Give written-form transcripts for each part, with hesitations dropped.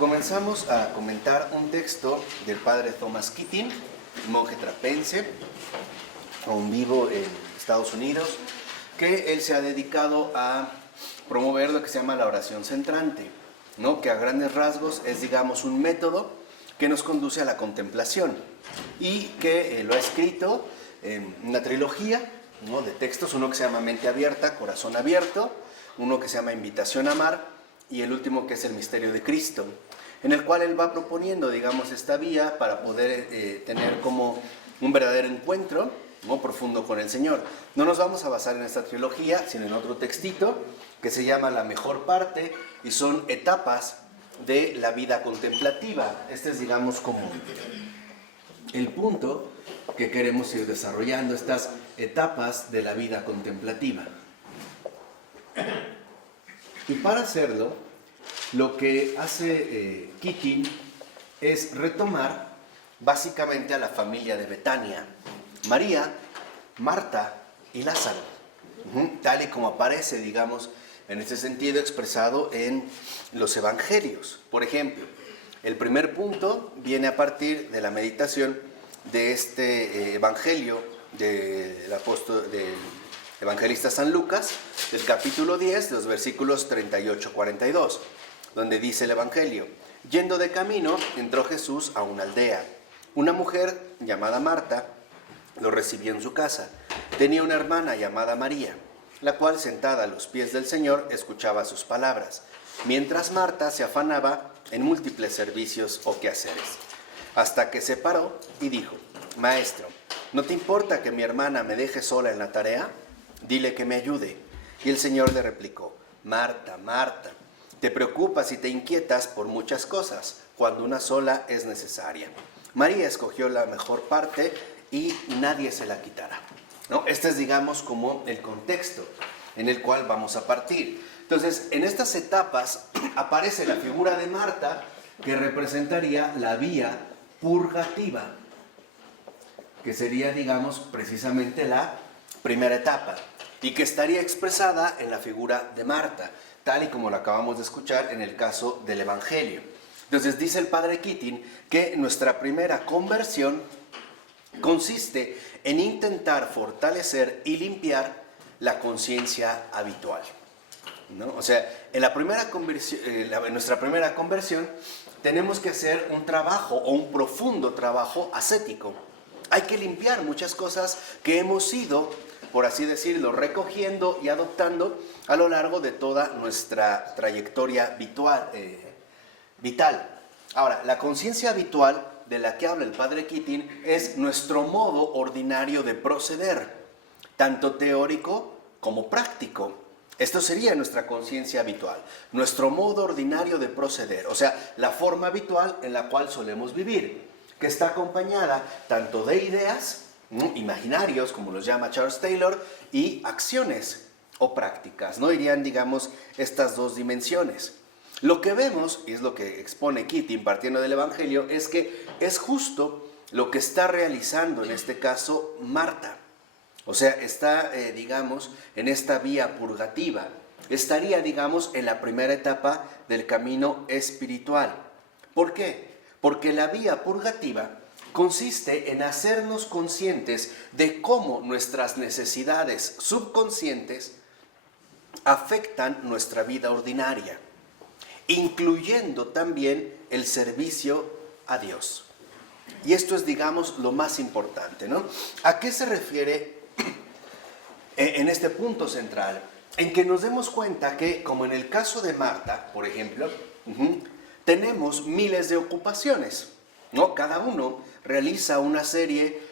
comenzamos a comentar un texto del padre Thomas Keating, monje trapense, aún vivo en Estados Unidos, que él se ha dedicado a promover lo que se llama la oración centrante, ¿no? Que a grandes rasgos es, digamos, un método que nos conduce a la contemplación y que lo ha escrito en una trilogía, ¿no?, de textos, uno que se llama Mente Abierta, Corazón Abierto, uno que se llama Invitación a Amar y el último que es El Misterio de Cristo, en el cual él va proponiendo, digamos, esta vía para poder tener como un verdadero encuentro, ¿no?, profundo con el Señor. No nos vamos a basar en esta trilogía, sino en otro textito que se llama La Mejor Parte y son etapas de la vida contemplativa. Este es, digamos, como el punto que queremos ir desarrollando, estas etapas de la vida contemplativa. Y para hacerlo, lo que hace Keating es retomar básicamente a la familia de Betania, María, Marta y Lázaro, tal y como aparece, digamos, en este sentido expresado en los evangelios. Por ejemplo, el primer punto viene a partir de la meditación de este evangelio del evangelista San Lucas, del capítulo 10, de los versículos 38-42, donde dice el evangelio: yendo de camino, entró Jesús a una aldea. Una mujer llamada Marta lo recibió en su casa. Tenía una hermana llamada María, la cual, sentada a los pies del Señor, escuchaba sus palabras, mientras Marta se afanaba en múltiples servicios o quehaceres. Hasta que se paró y dijo: Maestro, ¿no te importa que mi hermana me deje sola en la tarea? Dile que me ayude. Y el Señor le replicó: Marta, Marta, te preocupas y te inquietas por muchas cosas, cuando una sola es necesaria. María escogió la mejor parte y nadie se la quitará, ¿no? Este es, digamos, como el contexto en el cual vamos a partir. Entonces, en estas etapas aparece la figura de Marta, que representaría la vía purgativa, que sería, digamos, precisamente la primera etapa, y que estaría expresada en la figura de Marta, tal y como lo acabamos de escuchar en el caso del Evangelio. Entonces dice el padre Keating que nuestra primera conversión consiste en intentar fortalecer y limpiar la conciencia habitual, ¿no? O sea, en nuestra primera conversión tenemos que hacer un trabajo o un profundo trabajo ascético. Hay que limpiar muchas cosas que hemos ido, por así decirlo, recogiendo y adoptando a lo largo de toda nuestra trayectoria vital. Ahora, la conciencia habitual de la que habla el padre Keating es nuestro modo ordinario de proceder, tanto teórico como práctico. Esto sería nuestra conciencia habitual, nuestro modo ordinario de proceder, o sea, la forma habitual en la cual solemos vivir, que está acompañada tanto de ideas, imaginarios, como los llama Charles Taylor, y acciones o prácticas, ¿no? Irían, digamos, estas dos dimensiones. Lo que vemos, y es lo que expone Keating partiendo del Evangelio, es que es justo lo que está realizando en este caso Marta. O sea, está, digamos, en esta vía purgativa. Estaría, digamos, en la primera etapa del camino espiritual. ¿Por qué? Porque la vía purgativa consiste en hacernos conscientes de cómo nuestras necesidades subconscientes afectan nuestra vida ordinaria, incluyendo también el servicio a Dios. Y esto es, digamos, lo más importante, ¿no? ¿A qué se refiere en este punto central? En que nos demos cuenta que, como en el caso de Marta, por ejemplo, tenemos miles de ocupaciones, ¿no? Cada uno realiza una serie,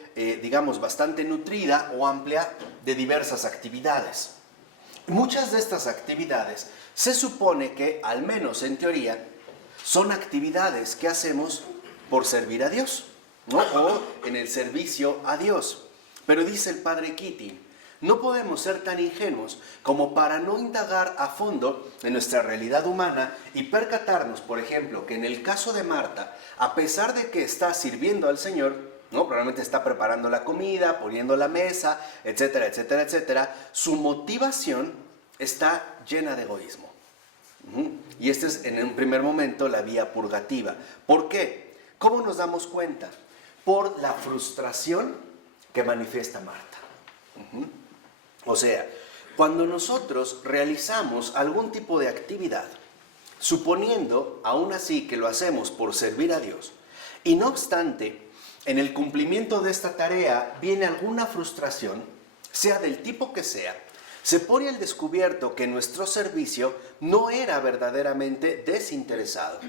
digamos, bastante nutrida o amplia de diversas actividades. Muchas de estas actividades se supone que, al menos en teoría, son actividades que hacemos por servir a Dios, ¿no? O en el servicio a Dios. Pero dice el padre Keating, no podemos ser tan ingenuos como para no indagar a fondo en nuestra realidad humana y percatarnos, por ejemplo, que en el caso de Marta, a pesar de que está sirviendo al Señor, ¿no? Probablemente está preparando la comida, poniendo la mesa, etcétera, etcétera, etcétera, su motivación está llena de egoísmo. Y esta es en un primer momento la vía purgativa. ¿Por qué? ¿Cómo nos damos cuenta? Por la frustración que manifiesta Marta. O sea, cuando nosotros realizamos algún tipo de actividad, suponiendo aún así que lo hacemos por servir a Dios, y no obstante, en el cumplimiento de esta tarea viene alguna frustración, sea del tipo que sea, se pone al descubierto que nuestro servicio no era verdaderamente desinteresado,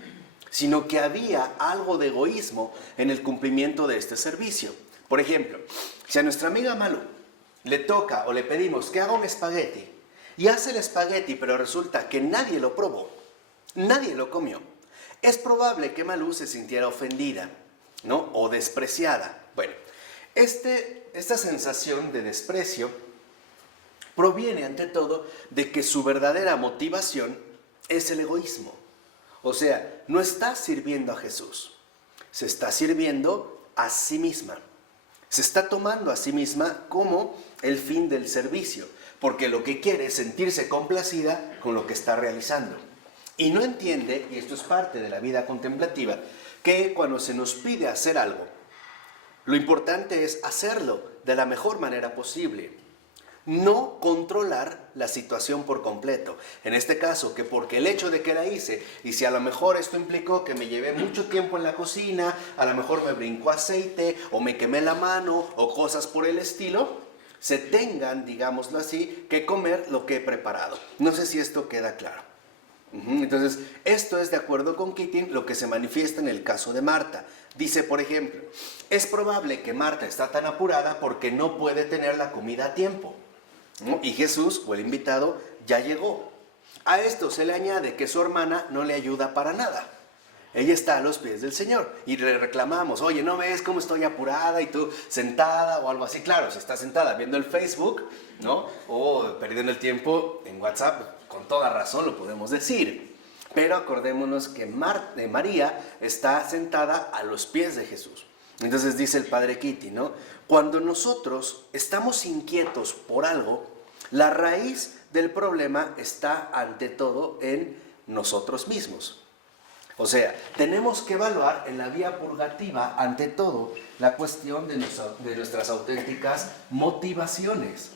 sino que había algo de egoísmo en el cumplimiento de este servicio. Por ejemplo, si a nuestra amiga Malú le toca o le pedimos que haga un espagueti y hace el espagueti, pero resulta que nadie lo probó, nadie lo comió, es probable que Malú se sintiera ofendida, ¿no? O despreciada. Bueno, esta sensación de desprecio proviene ante todo de que su verdadera motivación es el egoísmo. O sea, no está sirviendo a Jesús, se está sirviendo a sí misma. Se está tomando a sí misma como el fin del servicio, porque lo que quiere es sentirse complacida con lo que está realizando. Y no entiende, y esto es parte de la vida contemplativa, que cuando se nos pide hacer algo, lo importante es hacerlo de la mejor manera posible. No controlar la situación por completo. En este caso, que porque el hecho de que la hice, y si a lo mejor esto implicó que me llevé mucho tiempo en la cocina, a lo mejor me brincó aceite, o me quemé la mano, o cosas por el estilo, se tengan, digámoslo así, que comer lo que he preparado. No sé si esto queda claro. Entonces, esto es de acuerdo con Keating lo que se manifiesta en el caso de Marta. Dice, por ejemplo, es probable que Marta está tan apurada porque no puede tener la comida a tiempo, ¿no? Y Jesús, o el invitado, ya llegó. A esto se le añade que su hermana no le ayuda para nada. Ella está a los pies del Señor y le reclamamos, oye, ¿no ves cómo estoy apurada y tú sentada o algo así? Claro, si está sentada viendo el Facebook, ¿no? O perdiendo el tiempo en WhatsApp, con toda razón lo podemos decir. Pero acordémonos que María está sentada a los pies de Jesús. Entonces dice el padre Kitty, ¿no? Cuando nosotros estamos inquietos por algo, la raíz del problema está ante todo en nosotros mismos. O sea, tenemos que evaluar en la vía purgativa, ante todo, la cuestión de nuestras auténticas motivaciones.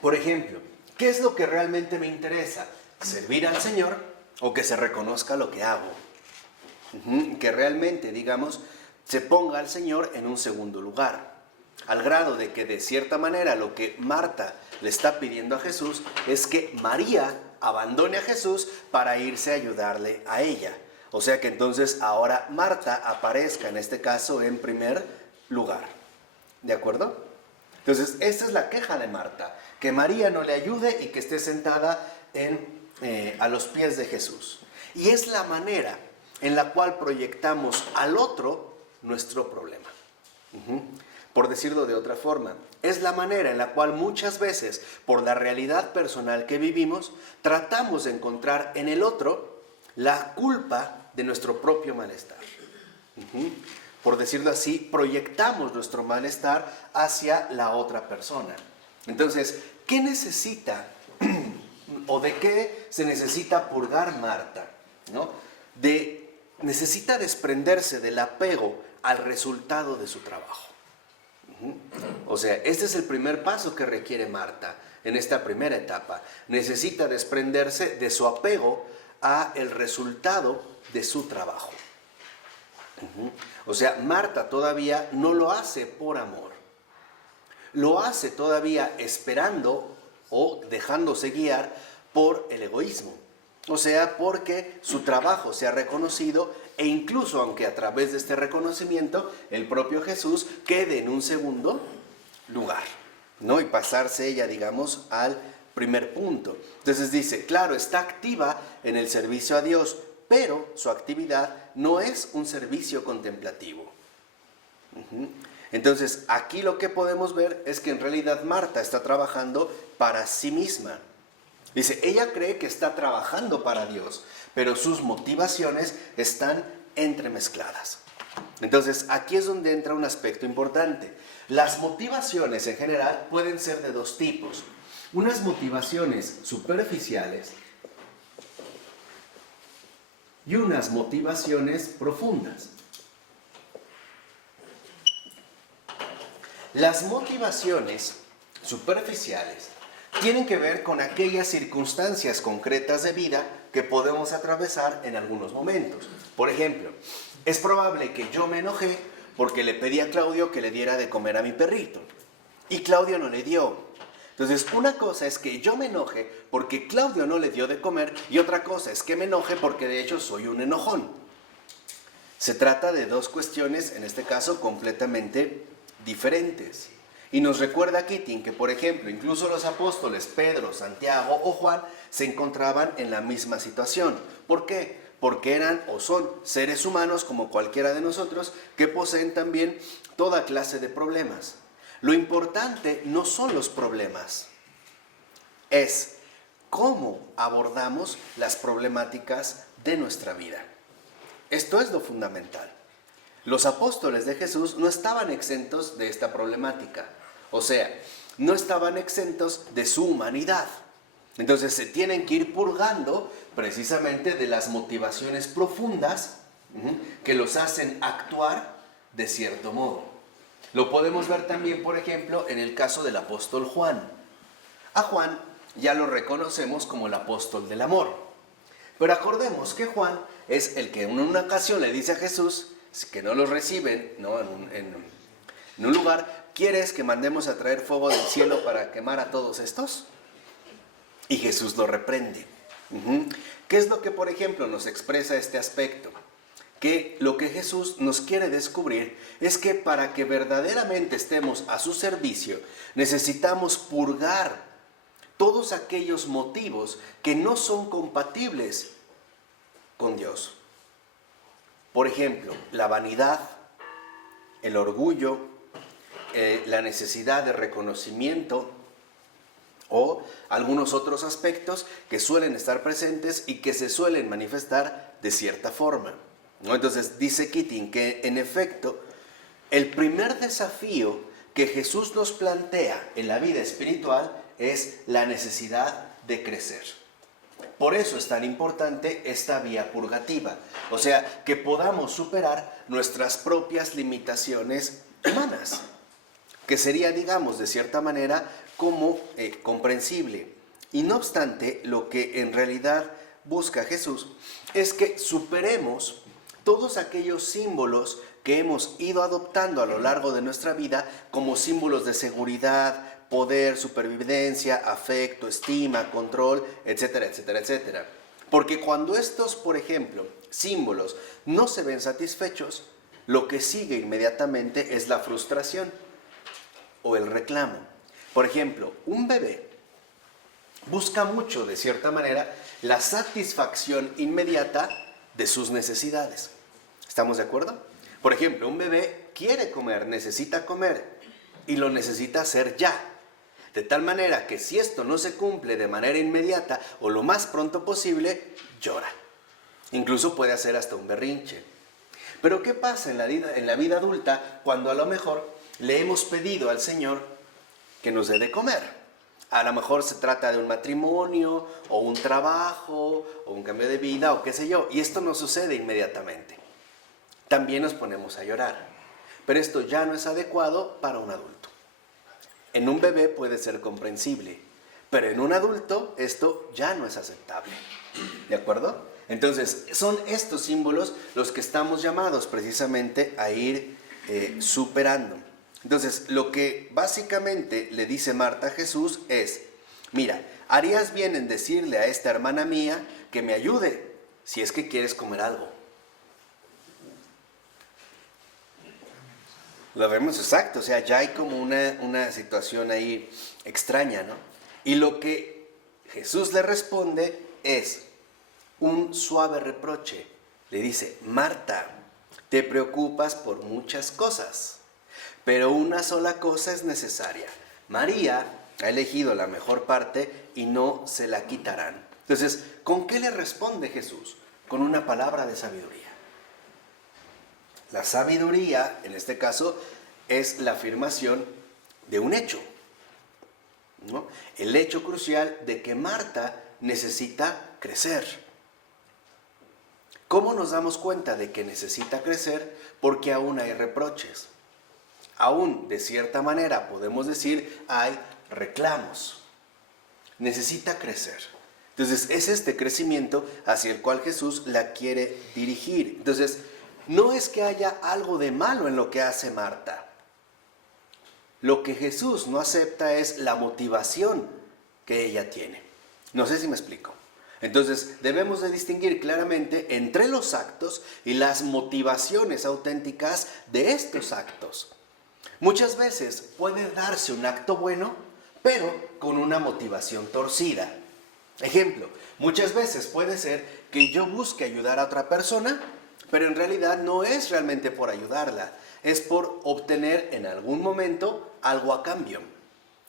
Por ejemplo, ¿qué es lo que realmente me interesa? ¿Servir al Señor o que se reconozca lo que hago? Que realmente, digamos, se ponga al Señor en un segundo lugar. Al grado de que de cierta manera lo que Marta le está pidiendo a Jesús es que María abandone a Jesús para irse a ayudarle a ella. O sea que entonces ahora Marta aparezca en este caso en primer lugar. ¿De acuerdo? Entonces esta es la queja de Marta, que María no le ayude y que esté sentada a los pies de Jesús. Y es la manera en la cual proyectamos al otro nuestro problema. Por decirlo de otra forma, es la manera en la cual muchas veces, por la realidad personal que vivimos, tratamos de encontrar en el otro la culpa de nuestro propio malestar. Por decirlo así, proyectamos nuestro malestar hacia la otra persona. Entonces, ¿qué necesita o de qué se necesita purgar Marta? ¿No? Necesita desprenderse del apego al resultado de su trabajo. O sea, este es el primer paso que requiere Marta en esta primera etapa. Necesita desprenderse de su apego a el resultado de su trabajo. O sea, Marta todavía no lo hace por amor. Lo hace todavía esperando o dejándose guiar por el egoísmo. O sea, porque su trabajo se ha reconocido e incluso aunque a través de este reconocimiento el propio Jesús quede en un segundo lugar, ¿no? Y pasarse ella, digamos, al primer punto. Entonces dice, claro, está activa en el servicio a Dios, pero su actividad no es un servicio contemplativo. Entonces, aquí lo que podemos ver es que en realidad Marta está trabajando para sí misma. Dice, ella cree que está trabajando para Dios, pero sus motivaciones están entremezcladas. Entonces, aquí es donde entra un aspecto importante. Las motivaciones en general pueden ser de dos tipos. Unas motivaciones superficiales y unas motivaciones profundas. Las motivaciones superficiales tienen que ver con aquellas circunstancias concretas de vida que podemos atravesar en algunos momentos. Por ejemplo, es probable que yo me enojé porque le pedí a Claudio que le diera de comer a mi perrito y Claudio no le dio. Entonces, una cosa es que yo me enoje porque Claudio no le dio de comer y otra cosa es que me enoje porque de hecho soy un enojón. Se trata de dos cuestiones, en este caso, completamente diferentes. Y nos recuerda Keating que, por ejemplo, incluso los apóstoles Pedro, Santiago o Juan se encontraban en la misma situación. ¿Por qué? Porque eran o son seres humanos como cualquiera de nosotros que poseen también toda clase de problemas. Lo importante no son los problemas, es cómo abordamos las problemáticas de nuestra vida. Esto es lo fundamental. Los apóstoles de Jesús no estaban exentos de esta problemática, o sea, no estaban exentos de su humanidad. Entonces se tienen que ir purgando precisamente de las motivaciones profundas que los hacen actuar de cierto modo. Lo podemos ver también, por ejemplo, en el caso del apóstol Juan. A Juan ya lo reconocemos como el apóstol del amor. Pero acordemos que Juan es el que en una ocasión le dice a Jesús que no los reciben, ¿no? en un lugar, ¿quieres que mandemos a traer fuego del cielo para quemar a todos estos? Y Jesús lo reprende. ¿Qué es lo que, por ejemplo, nos expresa este aspecto? Que lo que Jesús nos quiere descubrir es que para que verdaderamente estemos a su servicio, necesitamos purgar todos aquellos motivos que no son compatibles con Dios. Por ejemplo, la vanidad, el orgullo, la necesidad de reconocimiento o algunos otros aspectos que suelen estar presentes y que se suelen manifestar de cierta forma, ¿no? Entonces dice Keating que en efecto el primer desafío que Jesús nos plantea en la vida espiritual es la necesidad de crecer. Por eso es tan importante esta vía purgativa, o sea, que podamos superar nuestras propias limitaciones humanas, que sería, digamos, de cierta manera como comprensible. Y no obstante, lo que en realidad busca Jesús es que superemos todos aquellos símbolos que hemos ido adoptando a lo largo de nuestra vida como símbolos de seguridad, poder, supervivencia, afecto, estima, control, etcétera, etcétera, etcétera. Porque cuando estos, por ejemplo, símbolos no se ven satisfechos, lo que sigue inmediatamente es la frustración o el reclamo. Por ejemplo, un bebé busca mucho, de cierta manera, la satisfacción inmediata de sus necesidades. ¿Estamos de acuerdo? Por ejemplo, un bebé quiere comer, necesita comer y lo necesita hacer ya. De tal manera que si esto no se cumple de manera inmediata o lo más pronto posible, llora. Incluso puede hacer hasta un berrinche. Pero ¿qué pasa en la vida adulta cuando a lo mejor le hemos pedido al Señor que nos dé de comer? A lo mejor se trata de un matrimonio o un trabajo o un cambio de vida o qué sé yo. Y esto no sucede inmediatamente. También nos ponemos a llorar. Pero esto ya no es adecuado para un adulto. En un bebé puede ser comprensible, pero en un adulto esto ya no es aceptable. ¿De acuerdo? Entonces, son estos símbolos los que estamos llamados precisamente a ir superando. Entonces, lo que básicamente le dice Marta a Jesús es, mira, harías bien en decirle a esta hermana mía que me ayude si es que quieres comer algo. Lo vemos exacto, o sea, ya hay como una situación ahí extraña, ¿no? Y lo que Jesús le responde es un suave reproche. Le dice, Marta, te preocupas por muchas cosas, pero una sola cosa es necesaria. María ha elegido la mejor parte y no se la quitarán. Entonces, ¿con qué le responde Jesús? Con una palabra de sabiduría. La sabiduría, en este caso, es la afirmación de un hecho, ¿no? El hecho crucial de que Marta necesita crecer. ¿Cómo nos damos cuenta de que necesita crecer? Porque aún hay reproches. Aún, de cierta manera, podemos decir, hay reclamos. Necesita crecer. Entonces, es este crecimiento hacia el cual Jesús la quiere dirigir. Entonces, no es que haya algo de malo en lo que hace Marta. Lo que Jesús no acepta es la motivación que ella tiene. No sé si me explico. Entonces, debemos de distinguir claramente entre los actos y las motivaciones auténticas de estos actos. Muchas veces puede darse un acto bueno, pero con una motivación torcida. Ejemplo, muchas veces puede ser que yo busque ayudar a otra persona, pero en realidad no es realmente por ayudarla, es por obtener en algún momento algo a cambio,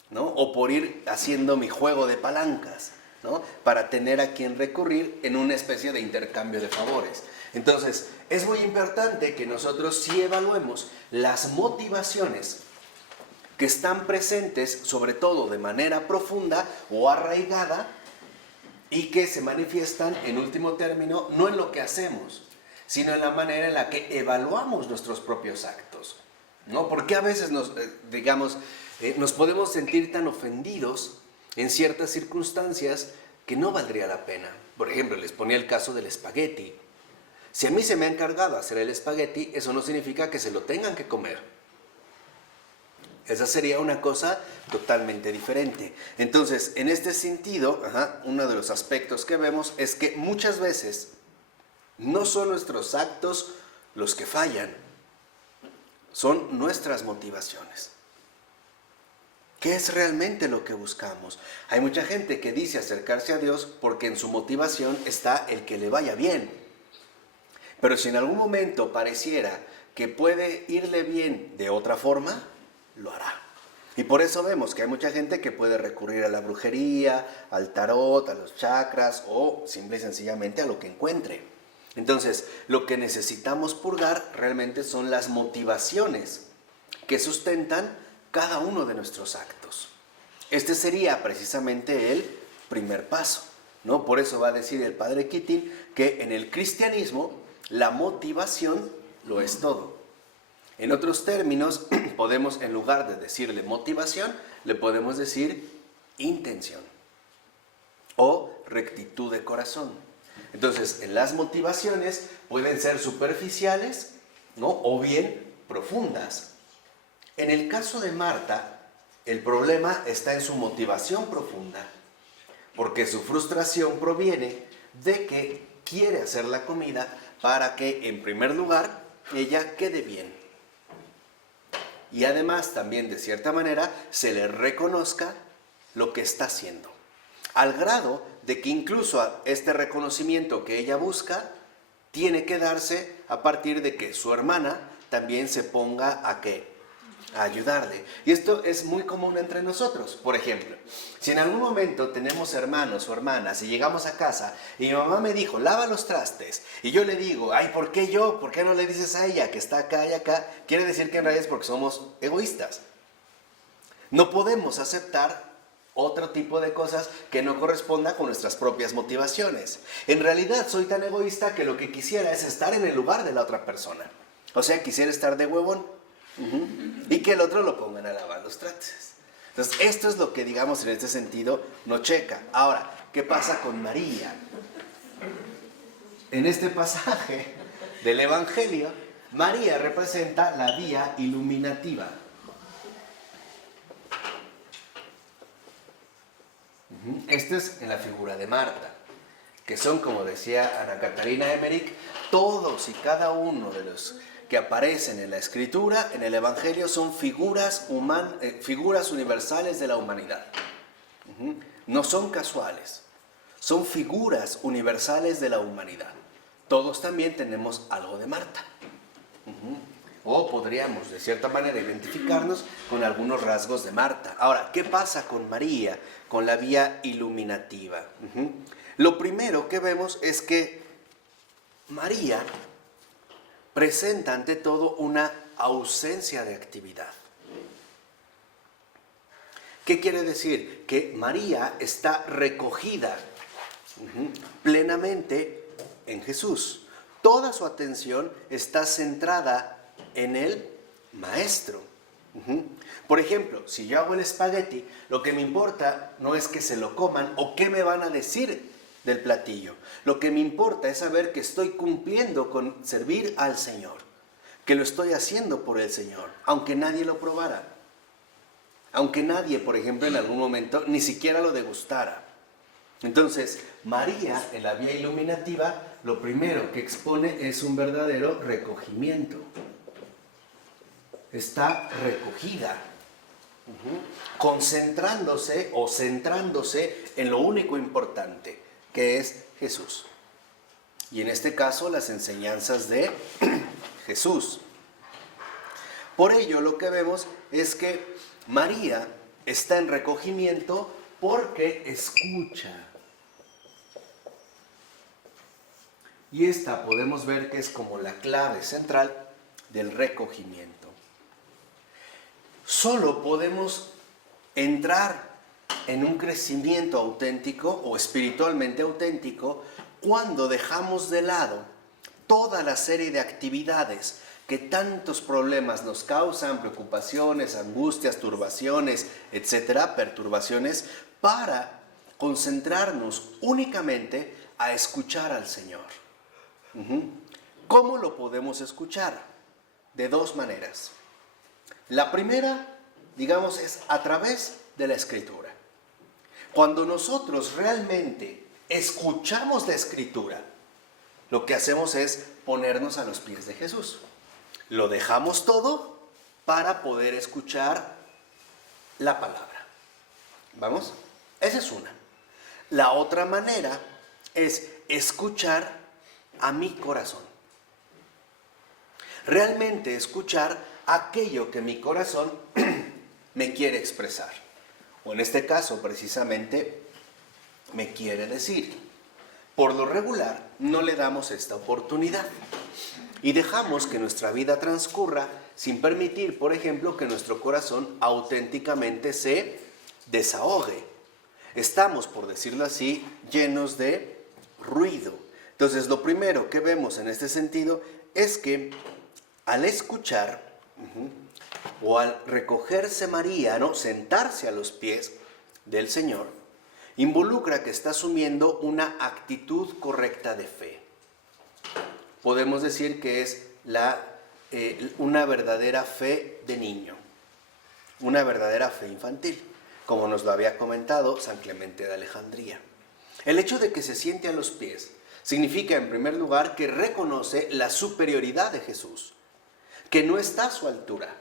¿no? O por ir haciendo mi juego de palancas, ¿no? Para tener a quien recurrir en una especie de intercambio de favores. Entonces, es muy importante que nosotros sí evaluemos las motivaciones que están presentes, sobre todo de manera profunda o arraigada, y que se manifiestan, en último término, no en lo que hacemos, sino en la manera en la que evaluamos nuestros propios actos, ¿no? Porque a veces nos podemos sentir tan ofendidos en ciertas circunstancias que no valdría la pena. Por ejemplo, les ponía el caso del espagueti. Si a mí se me ha encargado hacer el espagueti, eso no significa que se lo tengan que comer. Esa sería una cosa totalmente diferente. Entonces, en este sentido, uno de los aspectos que vemos es que muchas veces no son nuestros actos los que fallan, son nuestras motivaciones. ¿Qué es realmente lo que buscamos? Hay mucha gente que dice acercarse a Dios porque en su motivación está el que le vaya bien. Pero si en algún momento pareciera que puede irle bien de otra forma, lo hará. Y por eso vemos que hay mucha gente que puede recurrir a la brujería, al tarot, a los chakras o simple y sencillamente a lo que encuentre. Entonces, lo que necesitamos purgar realmente son las motivaciones que sustentan cada uno de nuestros actos. Este sería precisamente el primer paso, ¿no? Por eso va a decir el padre Keating que en el cristianismo la motivación lo es todo. En otros términos, podemos, en lugar de decirle motivación, le podemos decir intención o rectitud de corazón. Entonces, en las motivaciones pueden ser superficiales, ¿no? O bien profundas. En el caso de Marta, el problema está en su motivación profunda, porque su frustración proviene de que quiere hacer la comida para que, en primer lugar, ella quede bien. Y además también, de cierta manera, se le reconozca lo que está haciendo. Al grado de que incluso este reconocimiento que ella busca tiene que darse a partir de que su hermana también se ponga a ayudarle. Y esto es muy común entre nosotros. Por ejemplo, si en algún momento tenemos hermanos o hermanas y llegamos a casa y mi mamá me dijo, lava los trastes, y yo le digo, ay, ¿por qué yo? ¿Por qué no le dices a ella que está acá y acá? Quiere decir que en realidad es porque somos egoístas. No podemos aceptar otro tipo de cosas que no corresponda con nuestras propias motivaciones. En realidad soy tan egoísta que lo que quisiera es estar en el lugar de la otra persona. O sea, quisiera estar de huevón. Y que el otro lo pongan a lavar los trastes. Entonces, esto es lo que, digamos, en este sentido no checa. Ahora, ¿qué pasa con María? En este pasaje del Evangelio, María representa la vía iluminativa. Esto es en la figura de Marta, que son, como decía Ana Catarina Emmerich, todos y cada uno de los que aparecen en la Escritura, en el Evangelio, son figuras universales de la humanidad. No son casuales, son figuras universales de la humanidad. Todos también tenemos algo de Marta. O podríamos, de cierta manera, identificarnos con algunos rasgos de Marta. Ahora, ¿qué pasa con María, con la vía iluminativa? Lo primero que vemos es que María presenta ante todo una ausencia de actividad. ¿Qué quiere decir? Que María está recogida plenamente en Jesús. Toda su atención está centrada en el Maestro. Por ejemplo, si yo hago el espagueti, lo que me importa no es que se lo coman o qué me van a decir del platillo. Lo que me importa es saber que estoy cumpliendo con servir al Señor, que lo estoy haciendo por el Señor, aunque nadie lo probara, aunque nadie, por ejemplo, en algún momento ni siquiera lo degustara. Entonces, María, en la vía iluminativa, lo primero que expone es un verdadero recogimiento. Está recogida, concentrándose o centrándose en lo único importante, que es Jesús. Y en este caso, las enseñanzas de Jesús. Por ello, lo que vemos es que María está en recogimiento porque escucha. Y esta podemos ver que es como la clave central del recogimiento. Solo podemos entrar en un crecimiento auténtico o espiritualmente auténtico cuando dejamos de lado toda la serie de actividades que tantos problemas nos causan, preocupaciones, angustias, turbaciones, etcétera, perturbaciones, para concentrarnos únicamente a escuchar al Señor. ¿Cómo lo podemos escuchar? De dos maneras. La primera, digamos, es a través de la Escritura. Cuando nosotros realmente escuchamos la Escritura, lo que hacemos es ponernos a los pies de Jesús. Lo dejamos todo para poder escuchar la palabra. ¿Vamos? Esa es una. La otra manera es escuchar a mi corazón. Realmente escuchar aquello que mi corazón me quiere expresar. O en este caso, precisamente, me quiere decir. Por lo regular, no le damos esta oportunidad. Y dejamos que nuestra vida transcurra sin permitir, por ejemplo, que nuestro corazón auténticamente se desahogue. Estamos, por decirlo así, llenos de ruido. Entonces, lo primero que vemos en este sentido es que al escuchar o al recogerse María, ¿no?, sentarse a los pies del Señor, involucra que está asumiendo una actitud correcta de fe. Podemos decir que es una verdadera fe de niño, una verdadera fe infantil, como nos lo había comentado San Clemente de Alejandría. El hecho de que se siente a los pies significa, en primer lugar, que reconoce la superioridad de Jesús, que no está a su altura,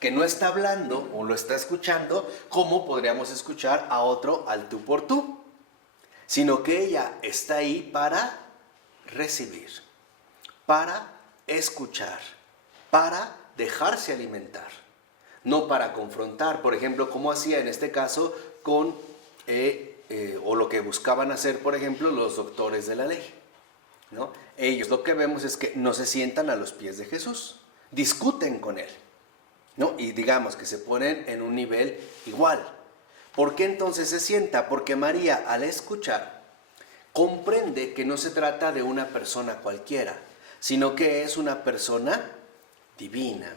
que no está hablando o lo está escuchando como podríamos escuchar a otro al tú por tú, sino que ella está ahí para recibir, para escuchar, para dejarse alimentar, no para confrontar, por ejemplo, como hacía en este caso con, o lo que buscaban hacer, por ejemplo, los doctores de la ley, ¿no? Ellos lo que vemos es que no se sientan a los pies de Jesús, discuten con él, ¿no? Y digamos que se ponen en un nivel igual. ¿Por qué entonces se sienta? Porque María, al escuchar, comprende que no se trata de una persona cualquiera, sino que es una persona divina.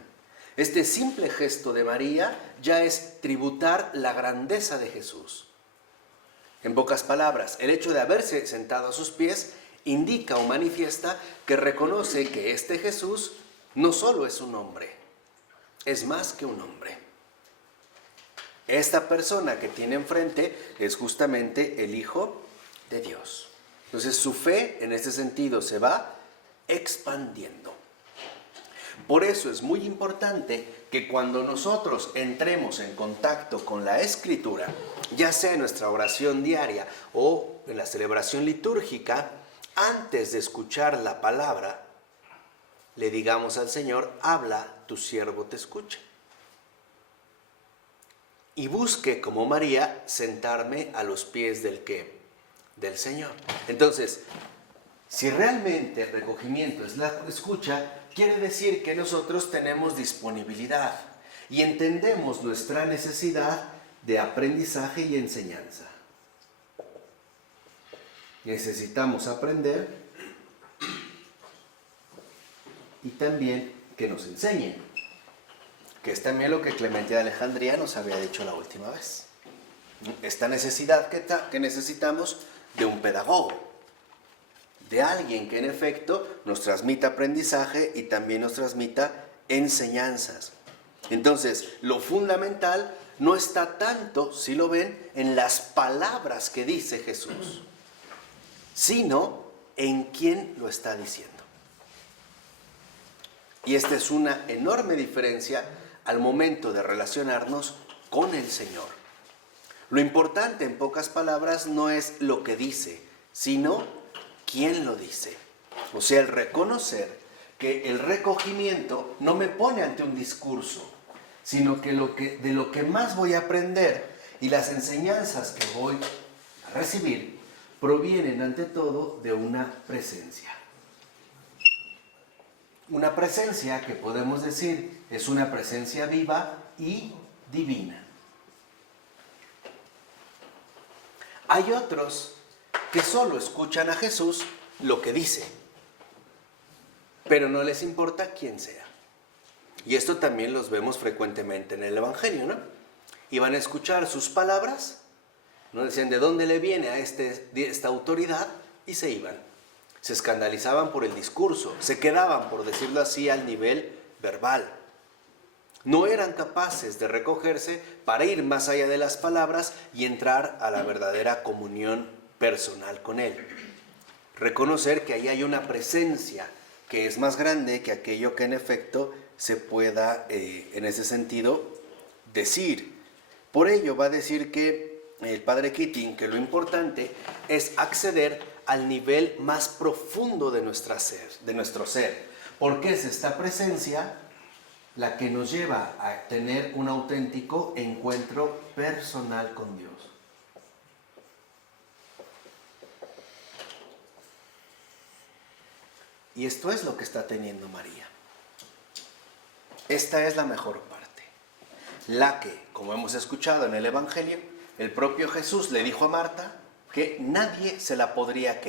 Este simple gesto de María ya es tributar la grandeza de Jesús. En pocas palabras, el hecho de haberse sentado a sus pies indica o manifiesta que reconoce que este Jesús no solo es un hombre, es más que un hombre. Esta persona que tiene enfrente es justamente el Hijo de Dios. Entonces su fe en este sentido se va expandiendo. Por eso es muy importante que cuando nosotros entremos en contacto con la Escritura, ya sea en nuestra oración diaria o en la celebración litúrgica, antes de escuchar la palabra, le digamos al Señor: habla, tu siervo te escucha. Y busque, como María, sentarme a los pies del ¿qué? Del Señor. Entonces, si realmente el recogimiento es la escucha, quiere decir que nosotros tenemos disponibilidad y entendemos nuestra necesidad de aprendizaje y enseñanza. Necesitamos aprender y también que nos enseñen, que es también lo que Clemente de Alejandría nos había dicho la última vez. Esta necesidad que necesitamos de un pedagogo, de alguien que en efecto nos transmita aprendizaje y también nos transmita enseñanzas. Entonces, lo fundamental no está tanto, si lo ven, en las palabras que dice Jesús, sino en quién lo está diciendo. Y esta es una enorme diferencia al momento de relacionarnos con el Señor. Lo importante, en pocas palabras, no es lo que dice, sino quién lo dice. O sea, el reconocer que el recogimiento no me pone ante un discurso, sino que de lo que más voy a aprender y las enseñanzas que voy a recibir provienen ante todo de una presencia. Una presencia que podemos decir es una presencia viva y divina. Hay otros que solo escuchan a Jesús lo que dice, pero no les importa quién sea. Y esto también los vemos frecuentemente en el Evangelio, ¿no? Iban a escuchar sus palabras, no decían de dónde le viene a esta autoridad, y se iban. Se escandalizaban por el discurso, se quedaban, por decirlo así, al nivel verbal. No eran capaces de recogerse para ir más allá de las palabras y entrar a la verdadera comunión personal con Él. Reconocer que ahí hay una presencia que es más grande que aquello que en efecto se pueda, en ese sentido, decir. Por ello va a decir que el padre Keating que lo importante es acceder al nivel más profundo de nuestro ser, porque es esta presencia la que nos lleva a tener un auténtico encuentro personal con Dios. Y esto es lo que está teniendo María. Esta es la mejor parte, la que, como hemos escuchado en el Evangelio, el propio Jesús le dijo a Marta que nadie se la podría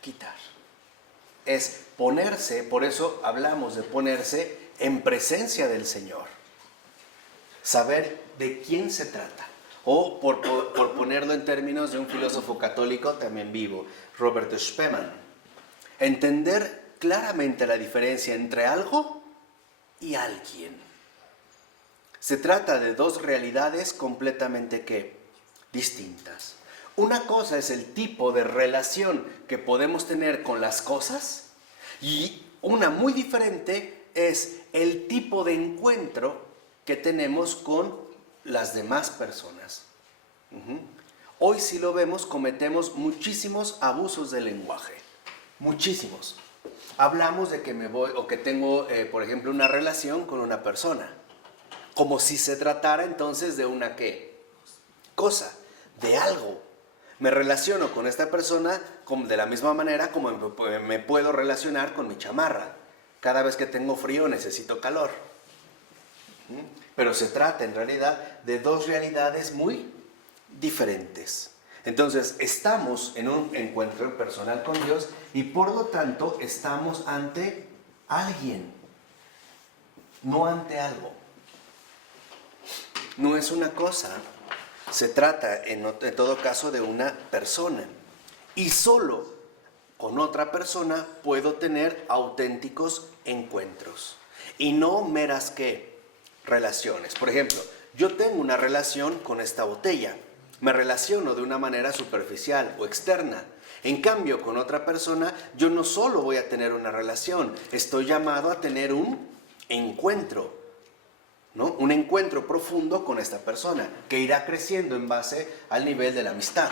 quitar. Es ponerse, por eso hablamos de ponerse en presencia del Señor. Saber de quién se trata. O por ponerlo en términos de un filósofo católico también vivo, Robert Spemann. Entender claramente la diferencia entre algo y alguien. Se trata de dos realidades completamente distintas. Una cosa es el tipo de relación que podemos tener con las cosas y una muy diferente es el tipo de encuentro que tenemos con las demás personas. Hoy, si lo vemos, cometemos muchísimos abusos del lenguaje. Muchísimos. Hablamos de que me voy o que tengo, por ejemplo, una relación con una persona. Como si se tratara entonces de una cosa, de algo. Me relaciono con esta persona de la misma manera como me puedo relacionar con mi chamarra. Cada vez que tengo frío necesito calor. Pero se trata en realidad de dos realidades muy diferentes. Entonces estamos en un encuentro personal con Dios y por lo tanto estamos ante alguien, no ante algo. No es una cosa, se trata en todo caso de una persona. Y solo con otra persona puedo tener auténticos encuentros. Y no meras relaciones. Por ejemplo, yo tengo una relación con esta botella. Me relaciono de una manera superficial o externa. En cambio, con otra persona, yo no solo voy a tener una relación, estoy llamado a tener un encuentro, ¿no? Un encuentro profundo con esta persona, que irá creciendo en base al nivel de la amistad,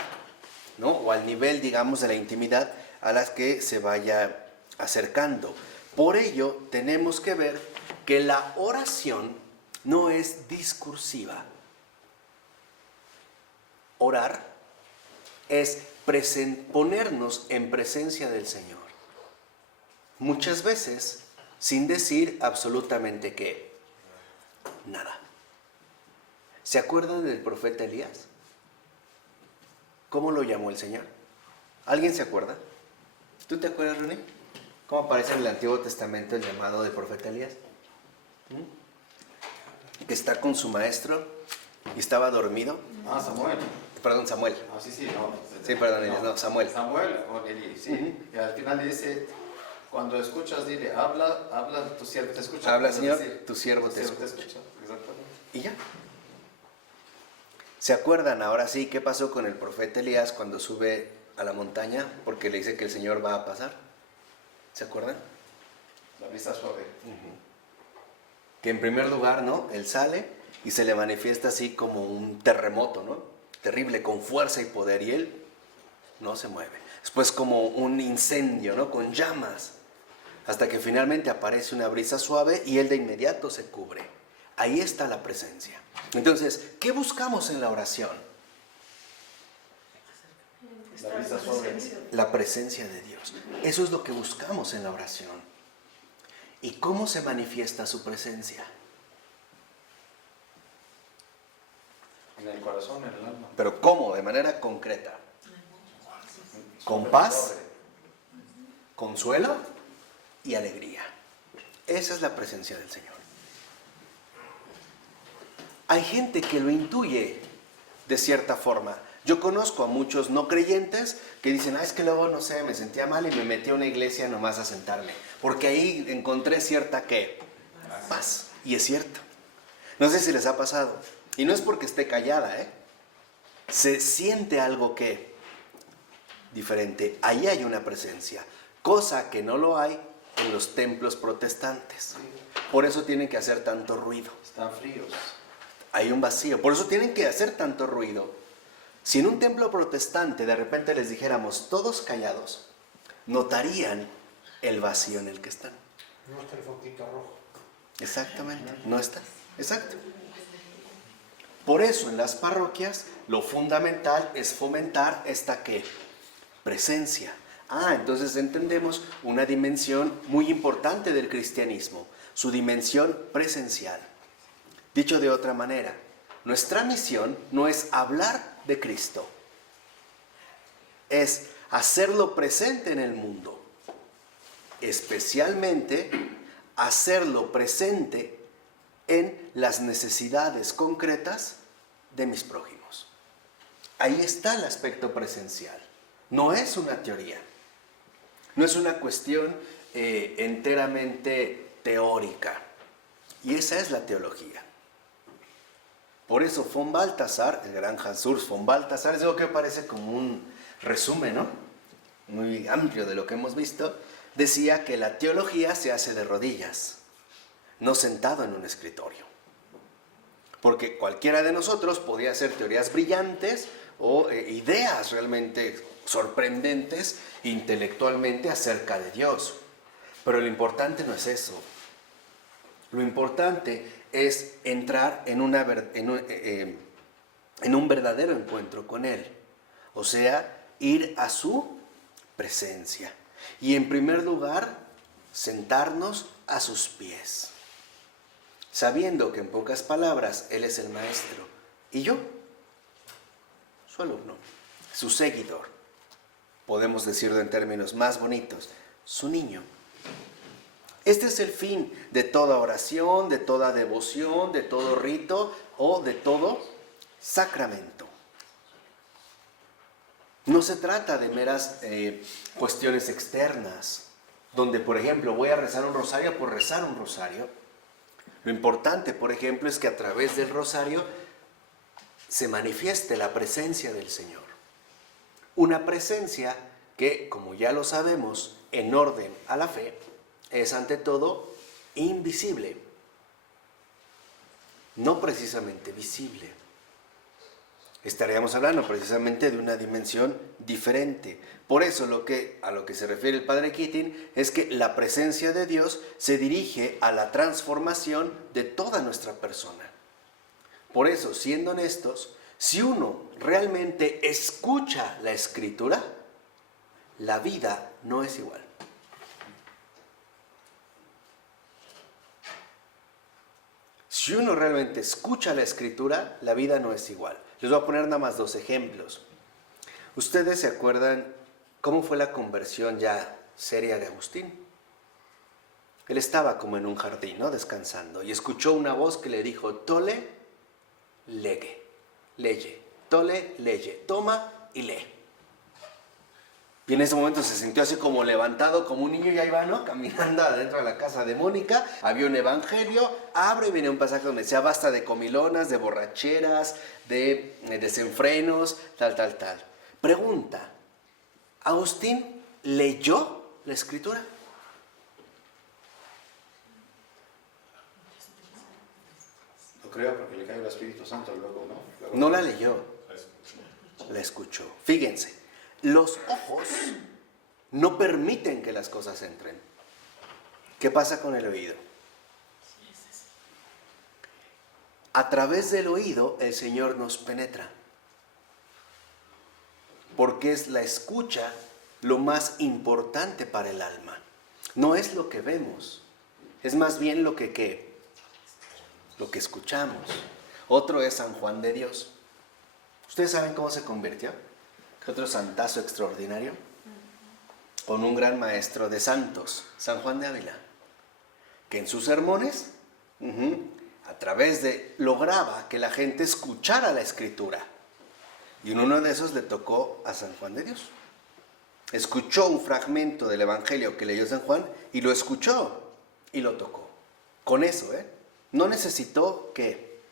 ¿no? O al nivel, digamos, de la intimidad a las que se vaya acercando. Por ello, tenemos que ver que la oración no es discursiva. Orar es ponernos en presencia del Señor. Muchas veces sin decir absolutamente qué, nada. ¿Se acuerdan del profeta Elías? ¿Cómo lo llamó el Señor? ¿Alguien se acuerda? ¿Tú te acuerdas, René? ¿Cómo aparece en el Antiguo Testamento el llamado del profeta Elías? Que está con su maestro y estaba dormido. Samuel. Perdón, Samuel. Sí, no. Sí, perdón, Elías, no, Samuel. Samuel o Elías, sí. Y al final dice, cuando escuchas, dile, habla, tu siervo te escucha. Habla, Señor, decir, tu siervo te escucha. Exactamente. Y ya. ¿Se acuerdan ahora sí qué pasó con el profeta Elías cuando sube a la montaña? Porque le dice que el Señor va a pasar. ¿Se acuerdan? La vista suave. Que en primer lugar, ¿no? Él sale y se le manifiesta así como un terremoto, ¿no? Terrible, con fuerza y poder, y él no se mueve. Después como un incendio, ¿no? Con llamas, hasta que finalmente aparece una brisa suave y él de inmediato se cubre. Ahí está la presencia. Entonces, ¿qué buscamos en la oración? La vista suave. La presencia de Dios. Eso es lo que buscamos en la oración. ¿Y cómo se manifiesta su presencia? En el corazón, en el alma. ¿Pero cómo? De manera concreta. Con paz, consuelo y alegría. Esa es la presencia del Señor. Hay gente que lo intuye de cierta forma. Yo conozco a muchos no creyentes que dicen, es que luego, no sé, me sentía mal y me metí a una iglesia nomás a sentarme. Porque ahí encontré cierta, ¿qué? Paz. Y es cierto. No sé si les ha pasado. Y no es porque esté callada, ¿eh? Se siente algo que diferente. Ahí hay una presencia. Cosa que no lo hay en los templos protestantes. Por eso tienen que hacer tanto ruido. Están fríos. Hay un vacío. Por eso tienen que hacer tanto ruido. Si en un templo protestante de repente les dijéramos todos callados, notarían el vacío en el que están. No está el foquito rojo. Exactamente, no está. Exacto. Por eso en las parroquias lo fundamental es fomentar esta ¿qué? Presencia. Entonces entendemos una dimensión muy importante del cristianismo, su dimensión presencial. Dicho de otra manera, nuestra misión no es hablar de Cristo, es hacerlo presente en el mundo, especialmente hacerlo presente en las necesidades concretas de mis prójimos. Ahí está el aspecto presencial. No es una teoría, no es una cuestión enteramente teórica. Y esa es la teología. Por eso von Balthasar, el gran Hans Urs von Balthasar, es algo que parece como un resumen, ¿no? Muy amplio de lo que hemos visto, decía que la teología se hace de rodillas, no sentado en un escritorio. Porque cualquiera de nosotros podía hacer teorías brillantes o ideas realmente sorprendentes intelectualmente acerca de Dios. Pero lo importante no es eso. Lo importante es entrar en un verdadero encuentro con Él. O sea, ir a su presencia. Y en primer lugar, sentarnos a sus pies. Sabiendo que en pocas palabras Él es el maestro. Y yo, su alumno, su seguidor. Podemos decirlo en términos más bonitos, su niño. Este es el fin de toda oración, de toda devoción, de todo rito o de todo sacramento. No se trata de meras cuestiones externas, donde, por ejemplo, voy a rezar un rosario por rezar un rosario. Lo importante, por ejemplo, es que a través del rosario se manifieste la presencia del Señor. Una presencia que, como ya lo sabemos, en orden a la fe, es ante todo invisible, no precisamente visible. Estaríamos hablando precisamente de una dimensión diferente. Por eso a lo que se refiere el Padre Keating es que la presencia de Dios se dirige a la transformación de toda nuestra persona. Por eso, siendo honestos, si uno realmente escucha la Escritura, la vida no es igual. Si uno realmente escucha la Escritura, la vida no es igual. Les voy a poner nada más 2 ejemplos. ¿Ustedes se acuerdan cómo fue la conversión ya seria de Agustín? Él estaba como en un jardín, ¿no? Descansando, y escuchó una voz que le dijo, tole, lege, leye, tole, leye, toma y lee. Y en ese momento se sintió así como levantado, como un niño, y ahí va, ¿no? Caminando adentro de la casa de Mónica, había un evangelio, abre y viene un pasaje donde decía, basta de comilonas, de borracheras, de desenfrenos, tal. Pregunta, ¿Agustín leyó la Escritura? No creo, porque le cae el Espíritu Santo luego, ¿no? Luego, No la leyó, la escuchó. Fíjense, los ojos no permiten que las cosas entren. ¿Qué pasa con el oído? A través del oído el Señor nos penetra. Porque es la escucha lo más importante para el alma. No es lo que vemos, es más bien lo que ¿qué? Lo que escuchamos. Otro es San Juan de Dios. ¿Ustedes saben cómo se convirtió? ¿Qué otro santazo extraordinario? Con un gran maestro de santos, San Juan de Ávila, que en sus sermones, a través de, lograba que la gente escuchara la Escritura. Y en uno de esos le tocó a San Juan de Dios. Escuchó un fragmento del Evangelio que leyó San Juan y lo escuchó y lo tocó. Con eso, no necesitó, ¿qué?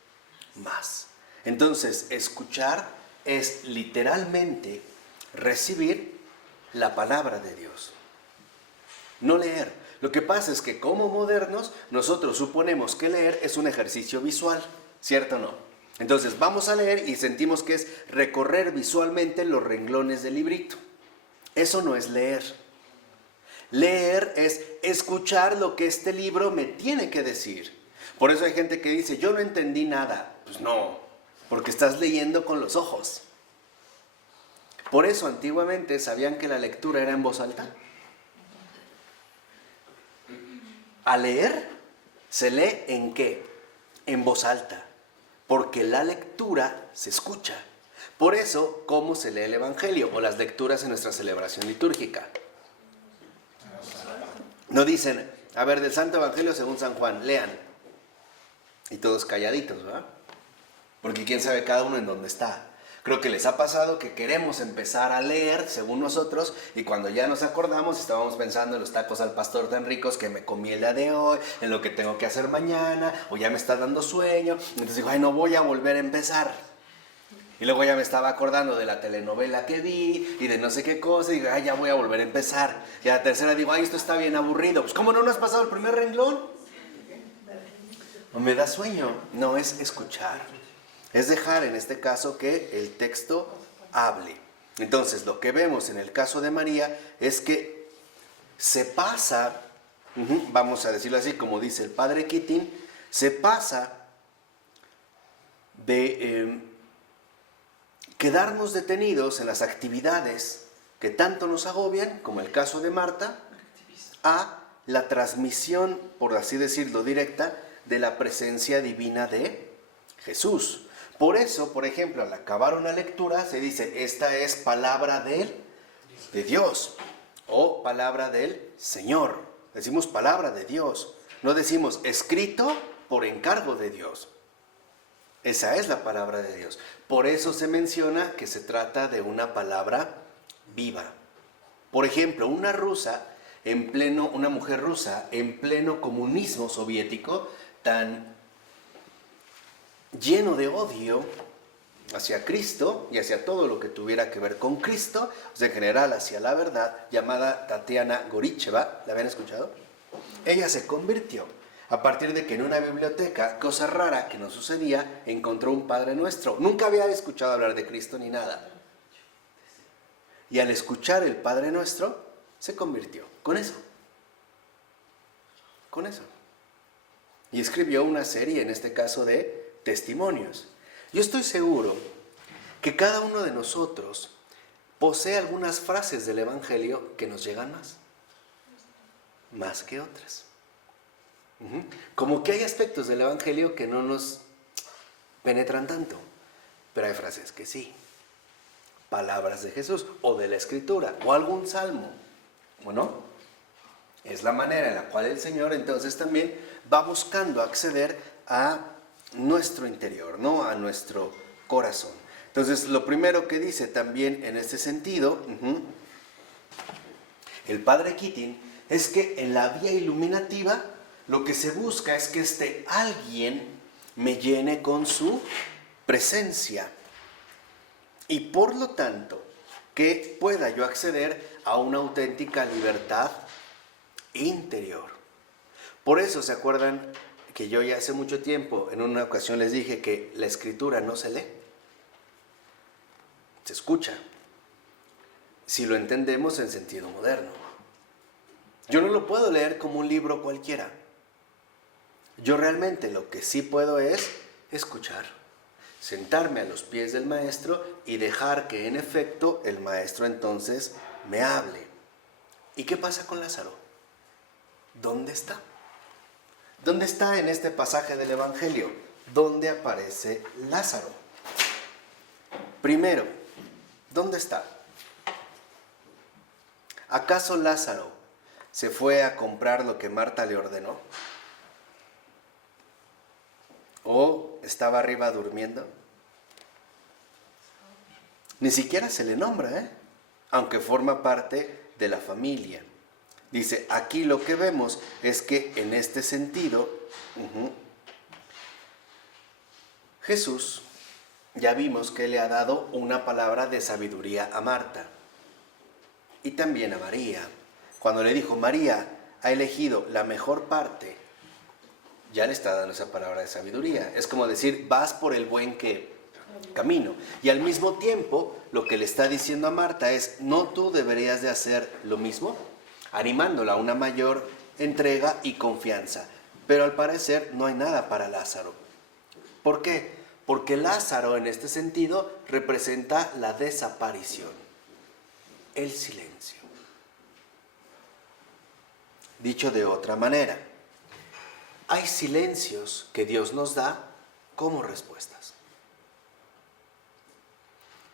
Más. Entonces, escuchar es literalmente recibir la palabra de Dios. No leer. Lo que pasa es que como modernos, nosotros suponemos que leer es un ejercicio visual, ¿cierto o no? Entonces vamos a leer y sentimos que es recorrer visualmente los renglones del librito. Eso no es leer. Leer es escuchar lo que este libro me tiene que decir. Por eso hay gente que dice, yo no entendí nada. Pues no, porque estás leyendo con los ojos. Por eso antiguamente, ¿sabían que la lectura era en voz alta? A leer se lee ¿en qué? En voz alta. Porque la lectura se escucha. Por eso, ¿cómo se lee el Evangelio o las lecturas en nuestra celebración litúrgica? No dicen, a ver, del Santo Evangelio según San Juan, lean. Y todos calladitos, ¿verdad? Porque quién sabe cada uno en dónde está. Creo que les ha pasado que queremos empezar a leer según nosotros y cuando ya nos acordamos estábamos pensando en los tacos al pastor tan ricos que me comí el día de hoy, en lo que tengo que hacer mañana, o ya me está dando sueño. Entonces digo, ay, no voy a volver a empezar. Y luego ya me estaba acordando de la telenovela que vi y de no sé qué cosa y digo, ay, ya voy a volver a empezar. Y a la tercera digo, ay, esto está bien aburrido. Pues ¿cómo no has pasado el primer renglón? ¿O me da sueño? No, es escuchar. Es dejar en este caso que el texto hable. Entonces lo que vemos en el caso de María es que se pasa, vamos a decirlo así como dice el padre Keating, se pasa de quedarnos detenidos en las actividades que tanto nos agobian, como el caso de Marta, a la transmisión, por así decirlo, directa de la presencia divina de Jesús. Por eso, por ejemplo, al acabar una lectura se dice, esta es palabra de Dios o palabra del Señor. Decimos palabra de Dios, no decimos escrito por encargo de Dios. Esa es la palabra de Dios. Por eso se menciona que se trata de una palabra viva. Por ejemplo, una mujer rusa en pleno comunismo soviético, tan lleno de odio hacia Cristo y hacia todo lo que tuviera que ver con Cristo, o sea, en general hacia la verdad, llamada Tatiana Goricheva, ¿la habían escuchado? Ella se convirtió a partir de que en una biblioteca, cosa rara que no sucedía, encontró un Padre Nuestro. Nunca había escuchado hablar de Cristo ni nada. Y al escuchar el Padre Nuestro, se convirtió. Con eso. Con eso. Y escribió una serie, en este caso, de testimonios. Yo estoy seguro que cada uno de nosotros posee algunas frases del Evangelio que nos llegan más que otras. Como que hay aspectos del Evangelio que no nos penetran tanto, pero hay frases que sí. Palabras de Jesús o de la Escritura o algún salmo, ¿o no? Es la manera en la cual el Señor entonces también va buscando acceder a nuestro interior, ¿no? A nuestro corazón. Entonces, lo primero que dice también en este sentido, el Padre Keating, es que en la vía iluminativa lo que se busca es que este alguien me llene con su presencia. Y por lo tanto, que pueda yo acceder a una auténtica libertad interior. Por eso, ¿se acuerdan que yo ya hace mucho tiempo, en una ocasión les dije que la Escritura no se lee? Se escucha. Si lo entendemos en sentido moderno. Yo no lo puedo leer como un libro cualquiera. Yo realmente lo que sí puedo es escuchar. Sentarme a los pies del maestro y dejar que en efecto el maestro entonces me hable. ¿Y qué pasa con Lázaro? ¿Dónde está? ¿Dónde está en este pasaje del Evangelio? ¿Dónde aparece Lázaro? Primero, ¿dónde está? ¿Acaso Lázaro se fue a comprar lo que Marta le ordenó? ¿O estaba arriba durmiendo? Ni siquiera se le nombra, aunque forma parte de la familia. Dice, aquí lo que vemos es que en este sentido, Jesús, ya vimos que le ha dado una palabra de sabiduría a Marta y también a María. Cuando le dijo, María ha elegido la mejor parte, ya le está dando esa palabra de sabiduría. Es como decir, vas por el buen camino. Y al mismo tiempo, lo que le está diciendo a Marta es, ¿no tú deberías de hacer lo mismo? Animándola a una mayor entrega y confianza. Pero al parecer no hay nada para Lázaro. ¿Por qué? Porque Lázaro en este sentido representa la desaparición, el silencio. Dicho de otra manera, hay silencios que Dios nos da como respuestas.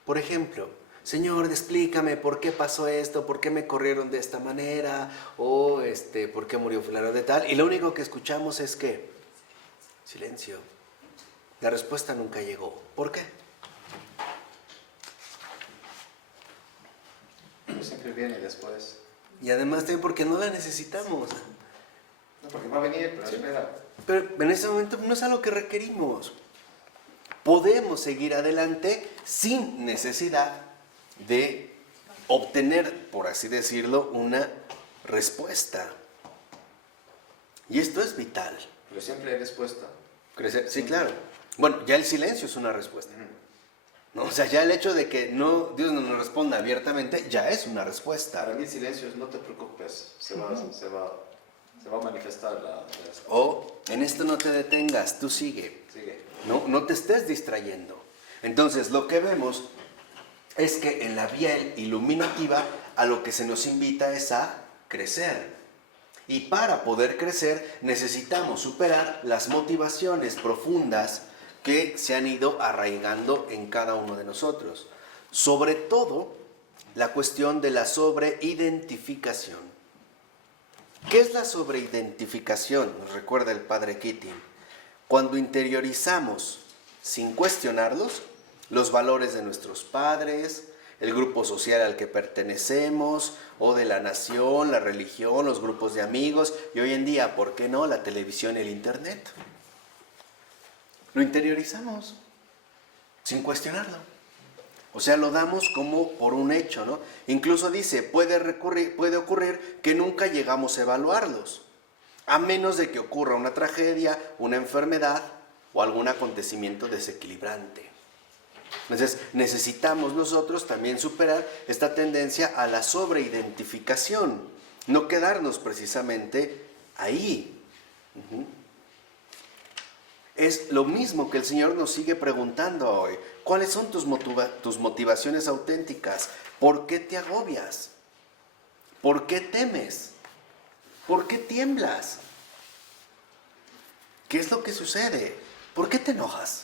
Por ejemplo, Señor, explícame por qué pasó esto, por qué me corrieron de esta manera, o por qué murió fulano de tal. Y lo único que escuchamos es que silencio. La respuesta nunca llegó. ¿Por qué? Siempre viene después. Y además también porque no la necesitamos. No, porque va a venir, pero espera. Pero en ese momento no es algo que requerimos. Podemos seguir adelante sin necesidad de obtener, por así decirlo, una respuesta. Y esto es vital. Pero siempre hay respuesta. Crecer, sí, claro. Bueno, ya el silencio es una respuesta. ¿No? O sea, ya el hecho de que Dios no nos responda abiertamente, ya es una respuesta. Para mí el silencio es no te preocupes, se va a manifestar la respuesta. O en esto no te detengas, tú sigue. No te estés distrayendo. Entonces, lo que vemos es que en la vía iluminativa a lo que se nos invita es a crecer. Y para poder crecer necesitamos superar las motivaciones profundas que se han ido arraigando en cada uno de nosotros. Sobre todo, la cuestión de la sobreidentificación. ¿Qué es la sobreidentificación? Nos recuerda el Padre Keating. Cuando interiorizamos, sin cuestionarlos, los valores de nuestros padres, el grupo social al que pertenecemos, o de la nación, la religión, los grupos de amigos, y hoy en día, ¿por qué no?, la televisión y el internet. Lo interiorizamos, sin cuestionarlo. O sea, lo damos como por un hecho, ¿no? Incluso dice, puede ocurrir que nunca llegamos a evaluarlos, a menos de que ocurra una tragedia, una enfermedad o algún acontecimiento desequilibrante. Entonces, necesitamos nosotros también superar esta tendencia a la sobreidentificación, no quedarnos precisamente ahí. Es lo mismo que el Señor nos sigue preguntando hoy. ¿Cuáles son tus motivaciones auténticas? ¿Por qué te agobias? ¿Por qué temes? ¿Por qué tiemblas? ¿Qué es lo que sucede? ¿Por qué te enojas?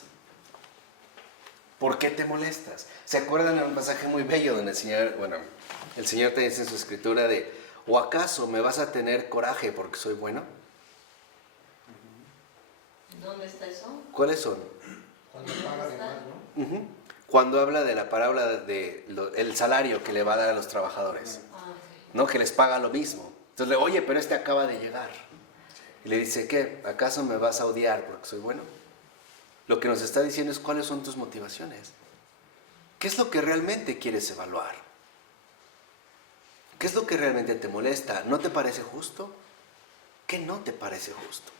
¿Por qué te molestas? ¿Se acuerdan de un pasaje muy bello donde el Señor te dice en su escritura de, ¿o acaso me vas a tener coraje porque soy bueno? ¿Dónde está eso? ¿Cuáles son? Cuando paga de más, ¿no? Ujú. Cuando habla de la parábola el salario que le va a dar a los trabajadores, Ah, ¿no? Que les paga lo mismo. Entonces, oye, pero este acaba de llegar. Y le dice, ¿qué? ¿Acaso me vas a odiar porque soy bueno? Lo que nos está diciendo es cuáles son tus motivaciones. ¿Qué es lo que realmente quieres evaluar? ¿Qué es lo que realmente te molesta? ¿No te parece justo? ¿Qué no te parece justo?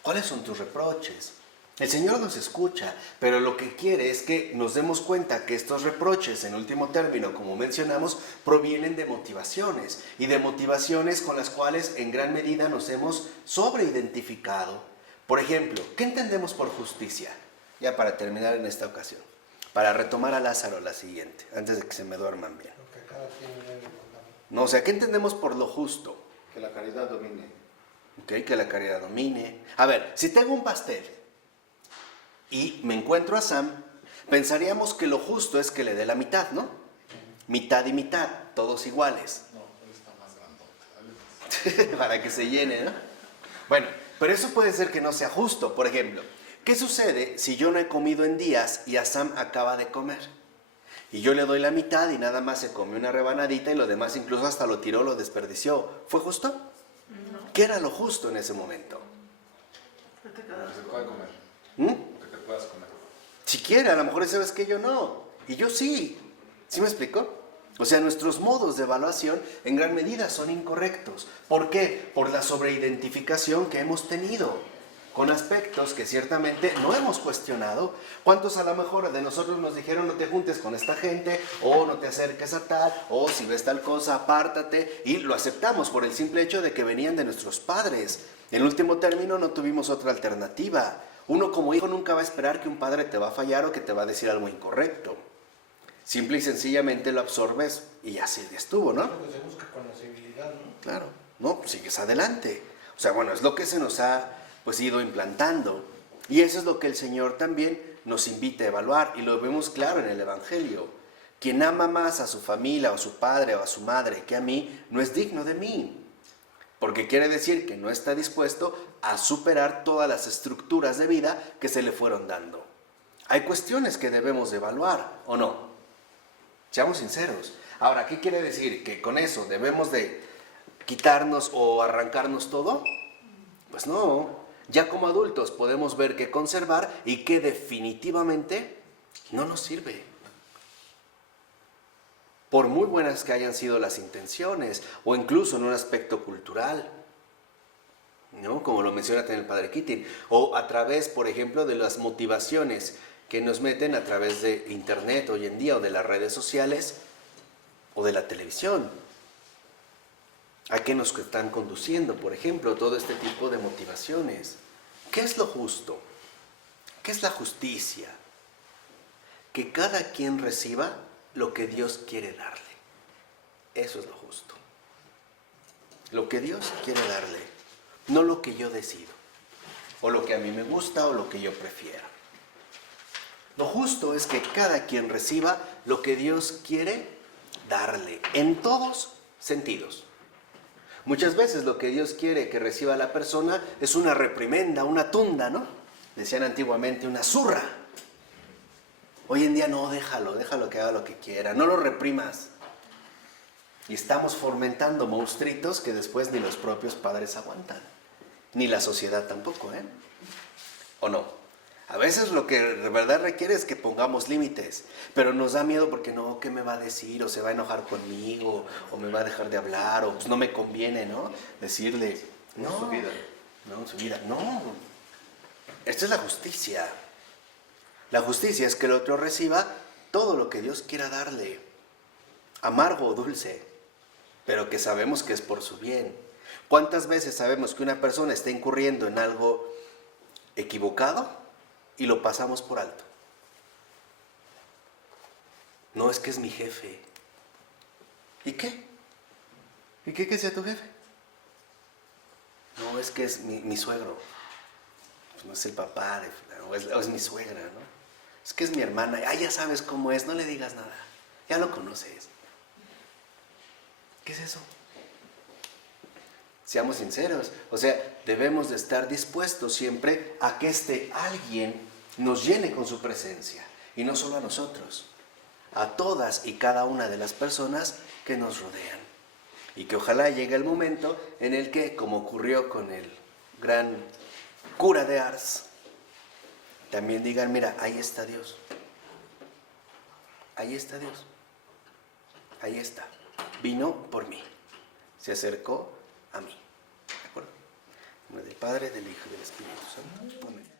¿Cuáles son tus reproches? El Señor nos escucha, pero lo que quiere es que nos demos cuenta que estos reproches, en último término, como mencionamos, provienen de motivaciones, y de motivaciones con las cuales en gran medida nos hemos sobreidentificado. Por ejemplo, ¿qué entendemos por justicia? Ya para terminar en esta ocasión, para retomar a Lázaro la siguiente, antes de que se me duerman bien. Lo que cada quien debe recordar. No, o sea, ¿qué entendemos por lo justo? Que la caridad domine. ¿Ok? Que la caridad domine. A ver, si tengo un pastel y me encuentro a Sam, pensaríamos que lo justo es que le dé la mitad, ¿no? Mitad y mitad, todos iguales. No, él está más grandote. Para que se llene, ¿no? Bueno, pero eso puede ser que no sea justo. Por ejemplo, ¿qué sucede si yo no he comido en días y a Sam acaba de comer? Y yo le doy la mitad y nada más se comió una rebanadita y lo demás incluso hasta lo tiró, lo desperdició. ¿Fue justo? no. ¿Qué era lo justo en ese momento? Que se pueda comer. ¿Mm? Que te puedas comer. Si quiere, a lo mejor sabes que yo no. Y yo sí. ¿Sí me explico? O sea, nuestros modos de evaluación en gran medida son incorrectos. ¿Por qué? Por la sobreidentificación que hemos tenido con aspectos que ciertamente no hemos cuestionado. ¿Cuántos a lo mejor de nosotros nos dijeron no te juntes con esta gente, o no te acerques a tal, o si ves tal cosa, apártate? Y lo aceptamos por el simple hecho de que venían de nuestros padres. En último término, no tuvimos otra alternativa. Uno como hijo nunca va a esperar que un padre te va a fallar o que te va a decir algo incorrecto. Simple y sencillamente lo absorbes y así estuvo, ¿no? Lo que se busca con la civilidad, ¿no? Claro, no, sigues adelante. O sea, bueno, es lo que se nos ha pues ido implantando. Y eso es lo que el Señor también nos invita a evaluar, y lo vemos claro en el Evangelio. Quien ama más a su familia o a su padre o a su madre que a mí, no es digno de mí. Porque quiere decir que no está dispuesto a superar todas las estructuras de vida que se le fueron dando. Hay cuestiones que debemos de evaluar, ¿o no? Seamos sinceros. Ahora, ¿qué quiere decir? ¿Que con eso debemos de quitarnos o arrancarnos todo? Pues no. Ya como adultos podemos ver qué conservar y qué definitivamente no nos sirve. Por muy buenas que hayan sido las intenciones, o incluso en un aspecto cultural, ¿no? Como lo menciona también el padre Keating, o a través, por ejemplo, de las motivaciones que nos meten a través de internet hoy en día, o de las redes sociales, o de la televisión. ¿A qué nos están conduciendo, por ejemplo, todo este tipo de motivaciones? ¿Qué es lo justo? ¿Qué es la justicia? Que cada quien reciba lo que Dios quiere darle. Eso es lo justo. Lo que Dios quiere darle, no lo que yo decido, o lo que a mí me gusta, o lo que yo prefiero. Lo justo es que cada quien reciba lo que Dios quiere darle, en todos sentidos. Muchas veces lo que Dios quiere que reciba la persona es una reprimenda, una tunda, ¿no? Decían antiguamente una zurra. Hoy en día no, déjalo que haga lo que quiera, no lo reprimas. Y estamos fomentando monstruitos que después ni los propios padres aguantan, ni la sociedad tampoco, ¿eh? ¿O no? A veces lo que de verdad requiere es que pongamos límites, pero nos da miedo porque no, ¿qué me va a decir? O se va a enojar conmigo, o me va a dejar de hablar, o pues no me conviene, ¿no? Decirle, no, Su vida. no, su vida, no. Esta es la justicia. La justicia es que el otro reciba todo lo que Dios quiera darle, amargo o dulce, pero que sabemos que es por su bien. ¿Cuántas veces sabemos que una persona está incurriendo en algo equivocado y lo pasamos por alto? No, es que es mi jefe. ¿Y qué? ¿Y qué que sea tu jefe? No, es que es mi suegro. pues no es el papá de fulano, o es mi suegra, ¿no? Es que es mi hermana, ya sabes cómo es, no le digas nada, ya lo conoces. ¿Qué es eso? Seamos sinceros, o sea, debemos de estar dispuestos siempre a que alguien nos llene con su presencia, y no solo a nosotros, a todas y cada una de las personas que nos rodean. Y que ojalá llegue el momento en el que, como ocurrió con el gran cura de Ars, también digan, mira, ahí está Dios. Ahí está Dios. Ahí está. Vino por mí. Se acercó a mí. ¿De acuerdo? En nombre del Padre, del Hijo y del Espíritu Santo. Amén.